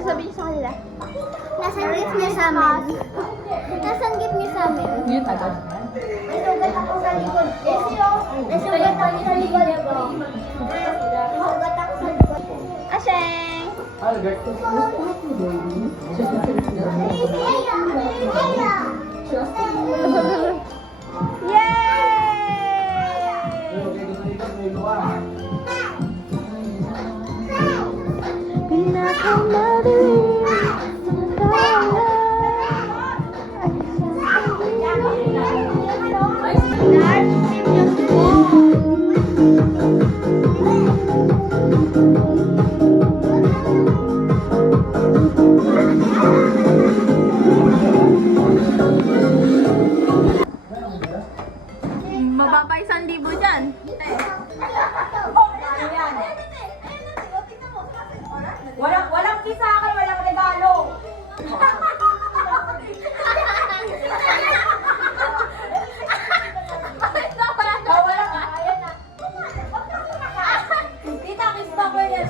sasabihin sa kanila? Nasaan gift niya sa amin? Nasaan gift niya sa amin? Yun agad. May sugat ako sa likod ko. May sugat ako sa likod ko. Sugat ako sa likod ko. Asheng! Mababa 1,000 dyan. Walang kisakan, walang regalo. Tita, kiss pa ko yan.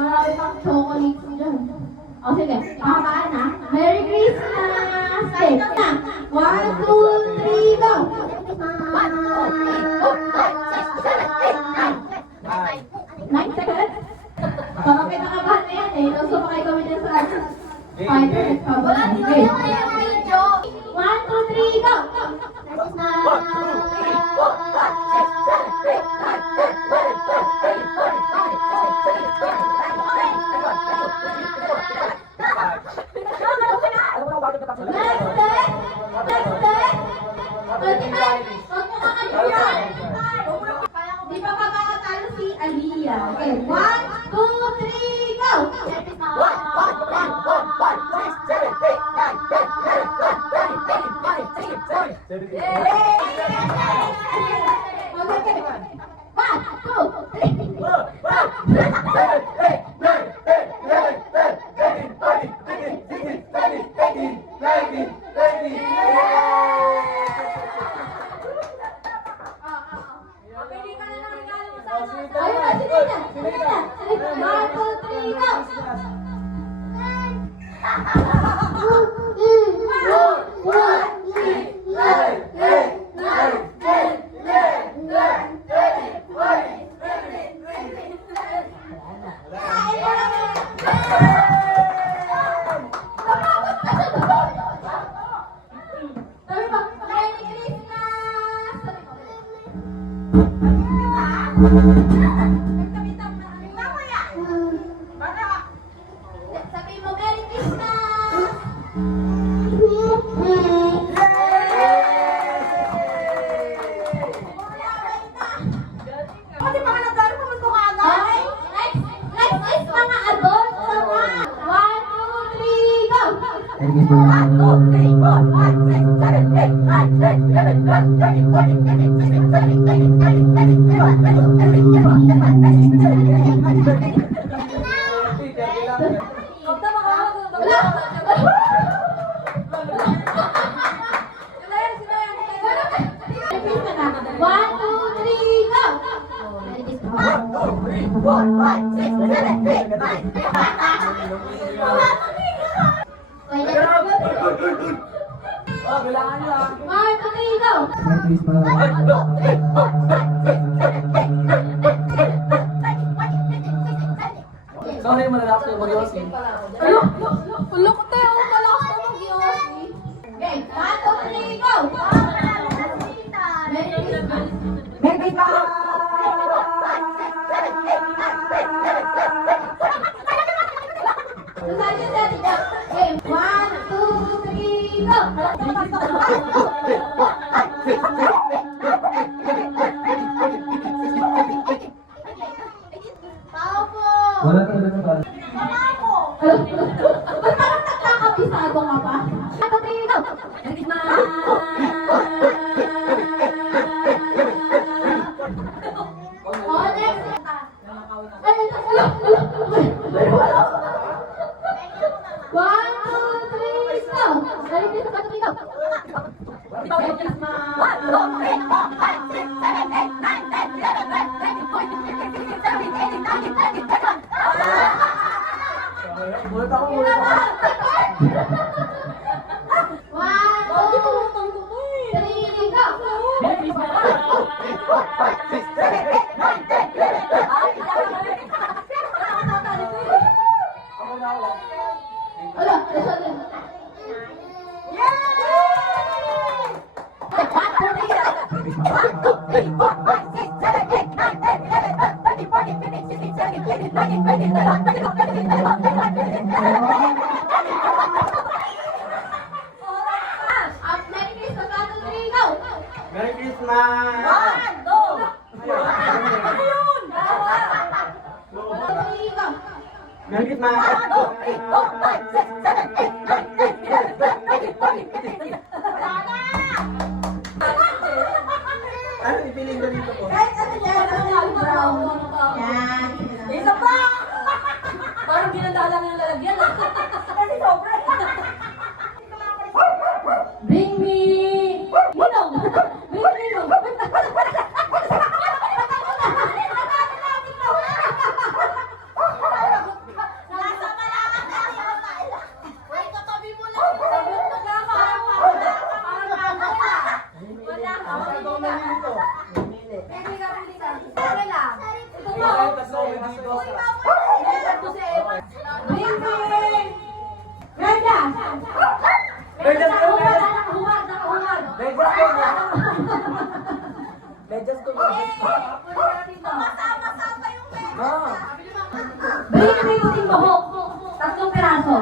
Marami pang chocolate dyan. O sige, pakabaan na. Merry Christmas! Okay, na. 1, 2, 3, go! 9 seconds. Baka pinakabahan na yan eh. Nasumakay kami dyan sa 5 minutes pa ba? Okay. 1, 2, 3, go! Di ba makakatalo si Aliyah? Okay, 1, 2, 3, go! Sabi mo, Merry Christmas! Pati pa ka nagdalo pa mo ka agad? Okay, next is mga adults naman. 1, 2, 3, go! One, two, three, go! One, two, three, go! Sorry, malalap ko mag-yosi. Ulo ko tayo, malakas na mag-yosi. Okay, one, two, three, go! Baby pa! Susaya sa atin. Okay, one, two, three, go! Wala talaga na pala. Ba't parang nagkakabisado ka pa? One, two, three, go! Oh, next. One, two, three, go! Ready, please, one, two, three, go! Ulit ako, ulit ako. One, two, three, go! Ako na ako. Wala, nasa atin. Merry Christmas, one, two, three, go! Merry Christmas! One, two! Ano yun? One, two, three, go! Merry Christmas! Ano ipiling ko dito po? Kahit ano yan, ano yan, brown. Yan. Isa pa! Parang ginandala ng lalagyan. Kasi sobra. Bring me... Minong! Bring me Minong! Nasa malakas na yung Ay, katabi mo lang. Sagot mo ka, parang wala ka. Ito na dito. Pwede ka pili ka. Okay lang. Ito mo. Ay, tatlo yung dito. Ito si Ewan. Bring me... Brenda! Medyas ko, medyas. Nakahumad, nakahumad. Medyas ko, medyas ko. Masama-sama yung Ah. Bring me yung buhok. Tatlong peraso.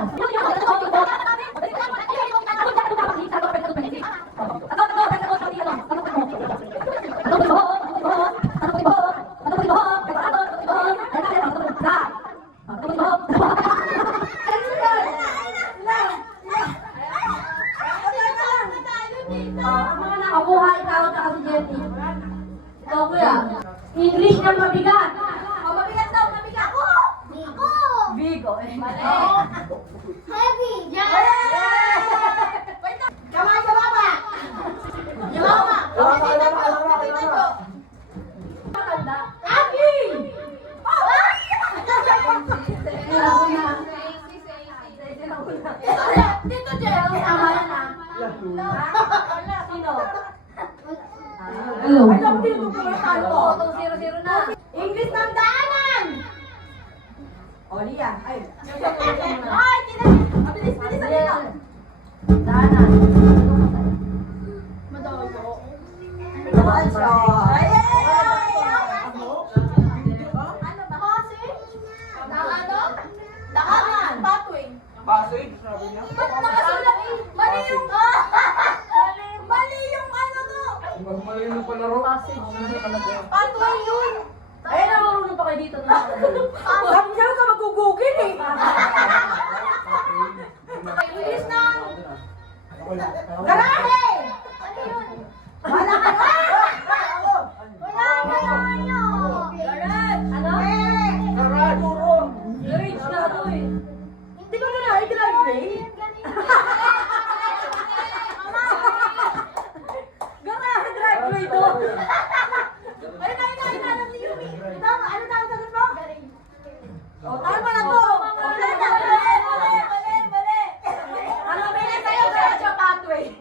Ang mga nakakuha, ikaw at saka si Jenny. Ikaw, kuya. English na mabigat. Mabigat daw, mabigat. Bigo! Bigo. Heavy. Wait lang. Kamay sa baba. Yung baba. Wala ka, wala ka, wala ka, wala ka. Matanda. Aki! Dito, Jel. Tama yan, ah. Sino? Hello. Ay, dapat dito po yung talo. 2-0-0 na. English ng daanan! O, Lia. Ay. Ay, bilis, bilis, bilis. Daanan. Madawal ko. Ay, ano ba? Passage? Daanan? Daanan. Pathway. Passage, sabi niya. Ba't nakasulat? Mali yung... Mali yung ano to. Mali yung palaro. Pathway yun. Ay, namarunong pa kayo dito. Sabi niya ka magugugil eh. English ng O, tama na to. Mali. Ano bilhin sa'yo? Diretso pathway.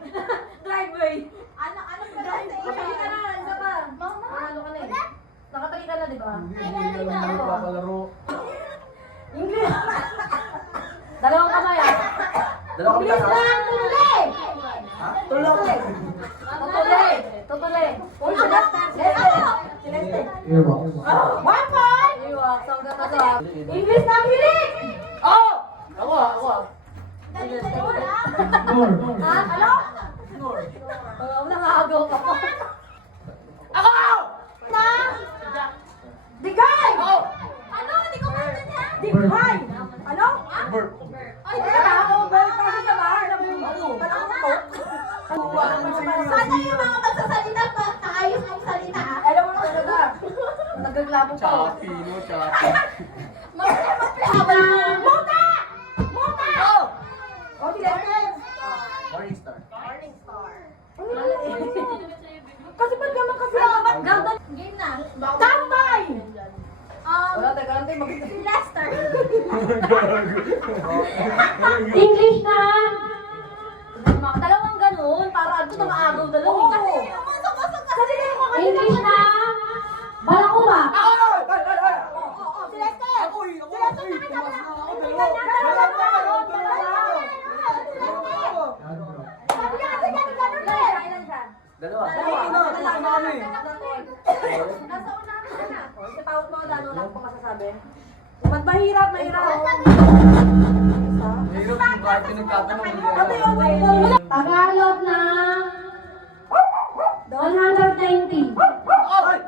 Driveway. Ano ba? Nakatali ka na, isa pa. Ano ka na eh. Nakatali ka na, di ba? Hindi na lang papalaro. English. Dalawang kamay ah. Dalawang English kamay. lang, tuloy. Ha? Tulog. Tutuloy. Uy, Celeste. Earwalk. 1 point. Iwak, saan ka na to ah? English na ang hilig. Oh! Ako. More. Ha? Ano? Nangagaw ka pa. Ako! Na? Digay! Oh! Ano? Hindi ko maintindihan. Digay! Ano? Burp. Ay, ako, balik kasi sa bahay. Tanong ko. Sana yung mga magsasalita pa taayos ang salita. Alam mo na talaga. Nagreklamo pa. Choppy, no choppy. Muta! Muta! Oh! O, Celeste. Morning star. Kasi ba't naman kasi ako? Game na. Tambay! Wala, tagalante, Lester. English na. Dalawang ganun, para ano na maagaw dalawa. English na. Balakuma. Celeste! Ako. Sabi niya kasi ganun eh. Dalawa. Nasa unahan ka na. Si Paul mo, lalo lang po masasabi. Ba't mahirap? Mahirap yung kahit pinagtatanong mo. Tagalog na. 190. Ay!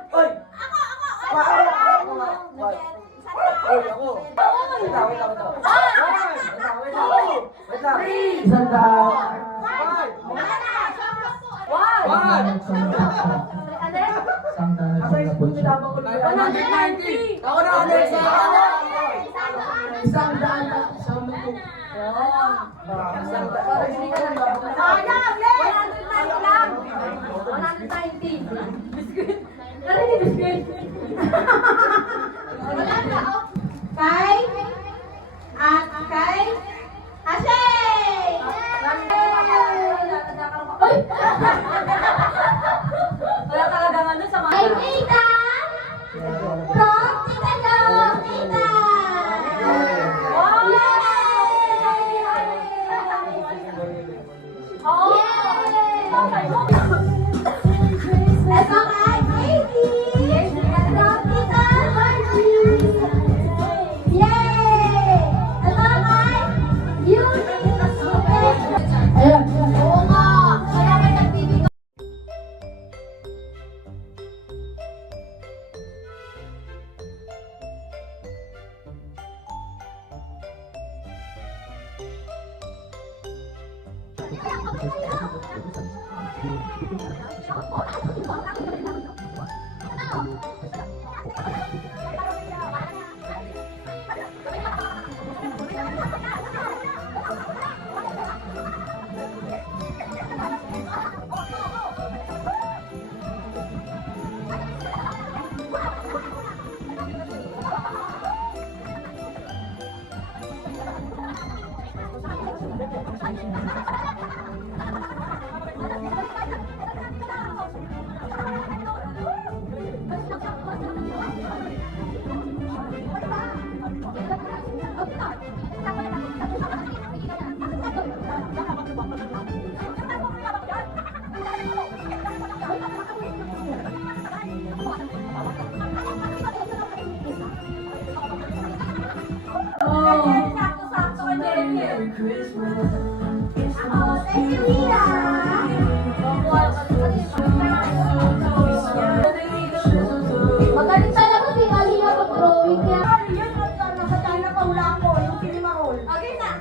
Ay, ako. Wait lang. Isang daan. One. Ano? 190. Ako na, Alex. Isang daan na. Isang daan. Sayang! 190 lang! 190. Ano ni biscuit? Wala na. Kay? Kay? Ashay! Uy! Wala talaga ano sa mga... Ay, Tita! From Tita Dog! Tita! Ito kay Katie! From Tita Margie! Yay! Ito kay Beauty! Ayun. Oo nga! Kaya may nagbibigay. Sakto-sakto ka din eh. Thank you, Mia! Magaling talaga si Alia mag-drawing yan. Nasa China pa hula ko, yung cinema roll. Okay na.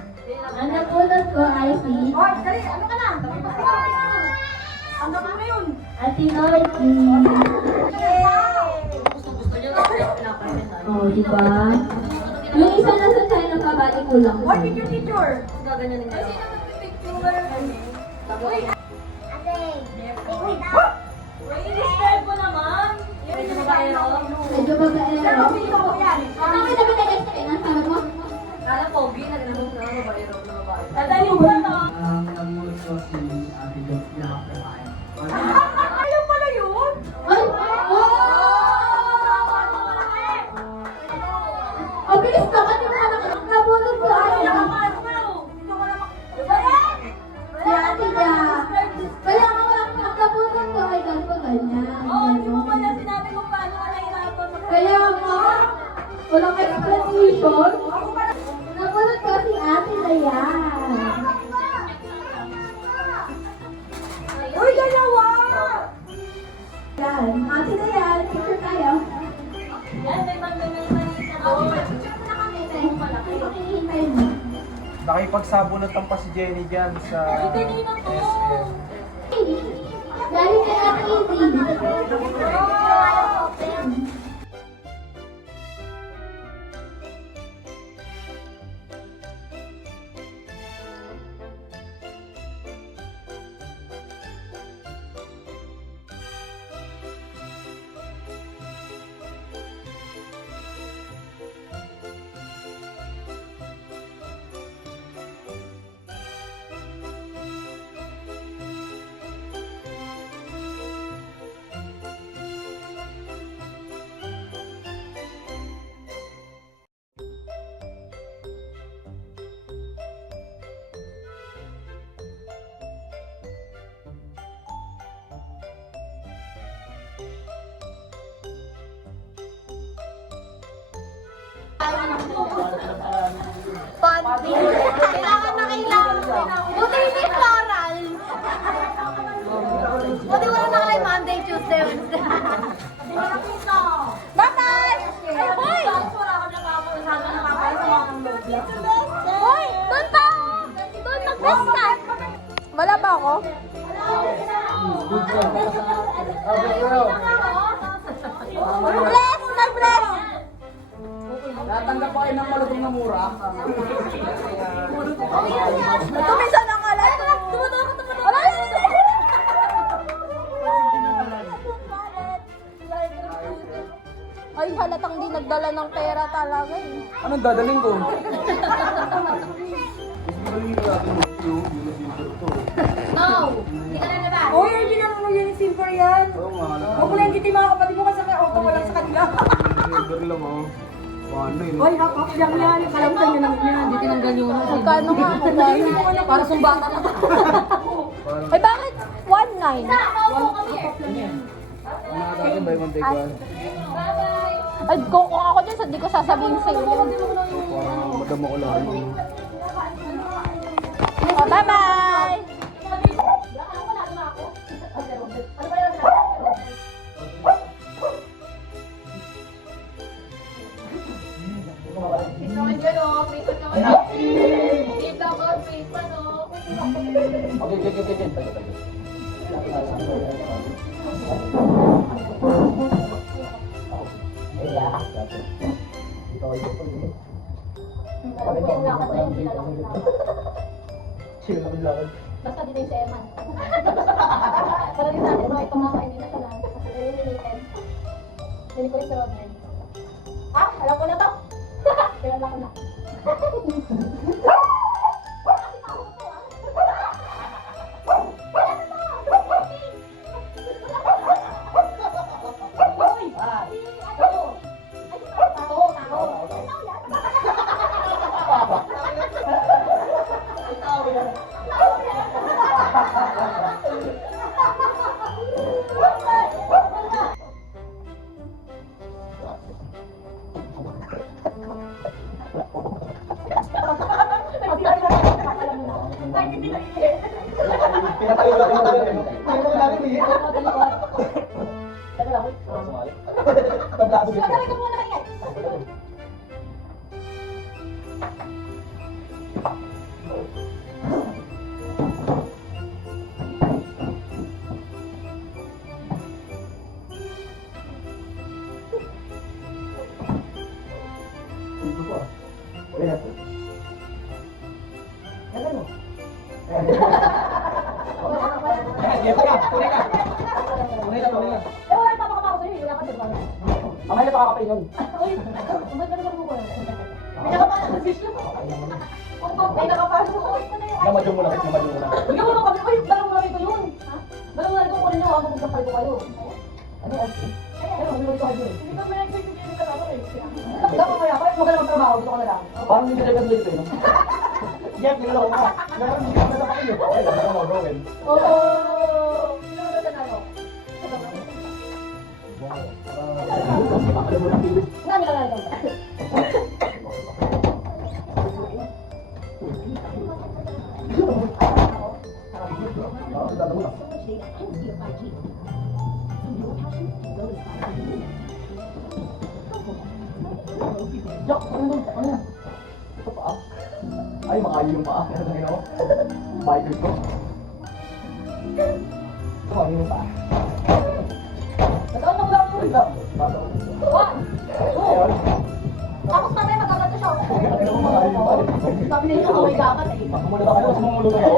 Ang napulot ko ay si Hoy, dali, ano ka na? Ano ka na yun? Ate Dorothy. Gusto niya kasi pinapahinta. Oh, di ba? Yung isa na sa China pa, bali kulang. Hoy, picture. Gaganyan niya. Uy, i-describe mo naman. Medyo babaero. Medyo babaero. Pero, hindi ko yan. Ito may sabi na guys, nasa pogi na ganun na babae raw na babae. Dadali mo na. Namunod ko si Ate Jot na kumain. Ayaw pala yun! Ay! Ang bilis naman yung mga nabulog ko. Ay, si Ate Ja. Kaya nga walang nabulog ko. Ay, ganito, ganyan. Hindi mo pala sinabi kung paano ka nahihirapan. Kaya nga, walang explanation. Nabulog ko si Ate Dayan. Uy, dalawa! Yan, Ate Dayan, picture tayo. Yan, may maliit na ako. Picture mo na kami, tayo malaki. Hinihintay mo. Nakipagsabunutan pa si Jenny dyan sa Kanina to. SM. Galing kay Ate Izzy. Pati. Kailangan na kailangan. Buti hindi floral. Buti wala na kay Monday, Tuesday, Wednesday. Bye-bye! Ay, boy! Boy! Doon pa! Doon, nag-bless ka! Wala ba ako? Bless! Nag-bless! Natanggap pa kayo ng malutong na mura. Tumisa na nga lang. Wala na! Ay, halatang di nagdala ng pera talaga eh. Anong dadaling ko? No! Hindi ka na na ba? Uy, hindi na naman yun yung silver yan. Oo nga. Huwag mo lang gitin mga kapatid mo kasi auto mo lang sa kanila. Silver lang oh. Paano yun? Uy, hap-hap lang yan. Kalamutan nyo naman yan. Hindi tinanggal yun. Magkano nga? Magkano? Para sumbata na. Ay, bakit? 1.9? Nakakagin ba yung one take one? Ay, kung ako dyan, di ko sasabihin sa'yo. Parang madama ko lang. Oh, bye-bye! Basta dito yung si Eman. Parang yung sa atin, mga kumakain dito sa lang. Kasi eliminated. Dili ko yung si Rodney. Ah, alam ko na to. Kilala ko na. Pinakapalan kasi siya. May nakapasok ko. Namadyo mo na, namadyo mo na. Bigyan mo kami. Ay, dalawang lari ko yun. Dalawang lari ko ko rin yun. Ako magkapal ko kayo. Ano yun? Ayun, magkapal ko kayo. Hindi ka may nagbibigyan ka lang eh. Dapat kaya, kahit magalang trabaho, dito ka na lang. Parang hindi ka dito eh, no? Yan, nilalaw mo ka. Meron hindi ka na kayo. Ay, lahat ka mo, Rowan. Oo. Sino ka na tanong? Nami ka lang. Yak, ano yun? Ano yan? Ito paa? Ay, makayo yung paa. Ano na yun? Biker ko. Ito, ano yung paa? Nagkaon na ko lang po. Wait lang. One, two. Tapos mamaya magagato siya. Ano yung makayo yung paa? Sabi na yun, away dapat eh. Baka muna ba kayo? Sumulong na ako.